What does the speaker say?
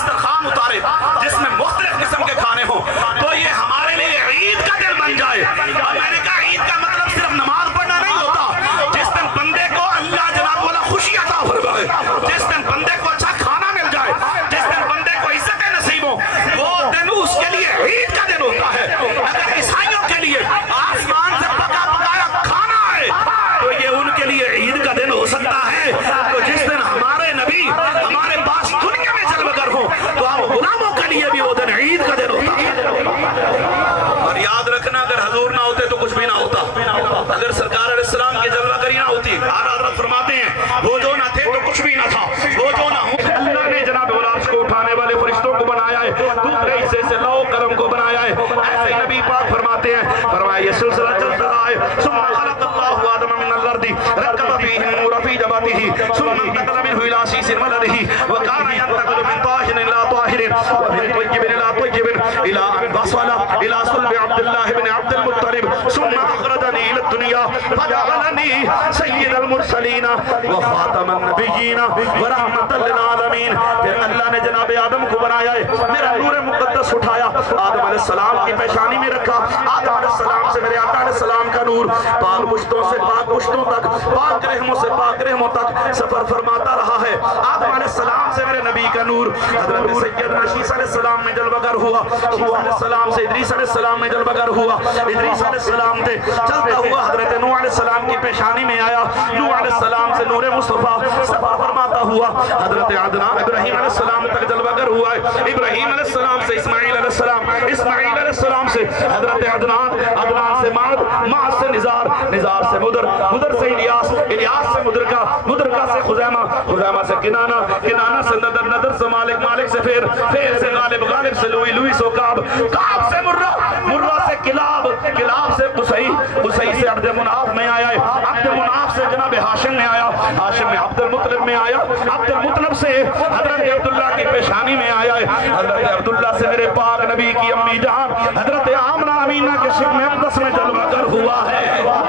دسترخوان اتارے جس میں مختلف قسم کے کھانے ہوں تو یہ ہمارے لیے عید کا دن بن جائے. اور میں نے کہا عید کا مطلب صرف نماز پڑھنا نہیں ہوتا. جس دن بندے کو اللہ جناب والا خوشی عطا فرمائے, جس دن بندے کو اچھا کھانا مل جائے, جس دن بندے کو عزت نصیب ہو, وہ دن اس کے لیے عید کا دن ہوتا ہے. اگر عیسائیوں کے لیے آسمان سے پکا پکایا کھانا ہے تو یہ ان کے لیے عید کا دن ہو سکتا ہے. تو جس دن ہمارے نبی ہمارے پاس دنیا میں جلوہ گر ہو تو ہم غلاموں کے لیے بھی وہ دن عید کا دن ہوتا ہے. اور یاد رکھنا اگر حضور نہ ہوتے تو کچھ بھی نہ ہوتا. اگر سرکار علیہ السلام کی جلوہ گری نہ ہوتی, حضرت فرماتے ہیں وہ جو نہ تھے تو کچھ بھی نہ تھا, وہ جو نہ ہوں. اللہ نے جناب غلاش کو اٹھانے والے فرشتوں کو بنایا ہے, دوسرے حصے سے لو کرم کو بنایا ہے. ایسے ہی نبی پاک فرماتے ہیں, فرمایا یہ سلسلہ چلتا رہا ہے. ثم خلق اللہ آدم من الارض رکب فیہ النور فی جبہتہ ثم انتقل منہ الی سیس ولدہ وکان ینتقل من طاہر الی طاہر ومن طیب الی طیب الی ان وصل الی صلب عبد اللہ بن عبد المطلب ثم اخرجنی الی الدنیا فجعلنی سید المرسلین وخاتم النبیین ورحمۃ للعالمین. پھر اللہ نے جناب آدم کو بنایا ہے, میرا نور مقدس اٹھایا, آدم علیہ السلام کی پیشانی میں رکھا. آدم علیہ السلام سے میرے آقا علیہ السلام کا نور پاک پشتوں سے پاک پشتوں تک, پاک رحموں سے پاک رحموں تک سفر فرماتا رہا ہے. آدم علیہ السلام سے میرے نبی کا نور حضرت سیدنا شیس علیہ السلام میں جلوہ گر ہوا. شیس علیہ السلام سے ادریس علیہ السلام میں جلوہ گر ہوا. ادریس علیہ السلام سے چلتا ہوا حضرت نوح علیہ السلام کی پیشانی میں آیا. نوح علیہ السلام سے نور مصطفیٰ سفر فرماتا ہوا حضرت عدنان ابراہیم علیہ السلام تک جلوہ گر ہوا ہے. ابراہیم علیہ السلام سے اسماعیل علیہ السلام, اسماعیل علیہ السلام سے حضرت عدنان, عدنان سے معد, معد سے نزار, نزار سے مدر, مدر سے الیاس, الیاس سے مدرکہ, مدرکہ سے خزیمہ, خزیمہ سے کنانہ, کنانہ سے ندر, ندر سے مالک, مالک سے فیر, فیر سے غالب, غالب سے لوئی, لوئی سے کعب, کعب سے مرہ, مرہ سے کلاب, کلاب سے قصی, قصی سے عبد مناف میں آیا ہے. عبد مناف سے جناب ہاشم میں آیا, ہاشم میں عبد المطلب میں آیا, عبد المطلب سے حضرت عبداللہ کی پیشانی میں آیا ہے. حضرت عبداللہ سے میرے پاک نبی کی امی جان حضرت آمنہ امینہ کے شکم اقدس میں جلوہ گر ہوا ہے.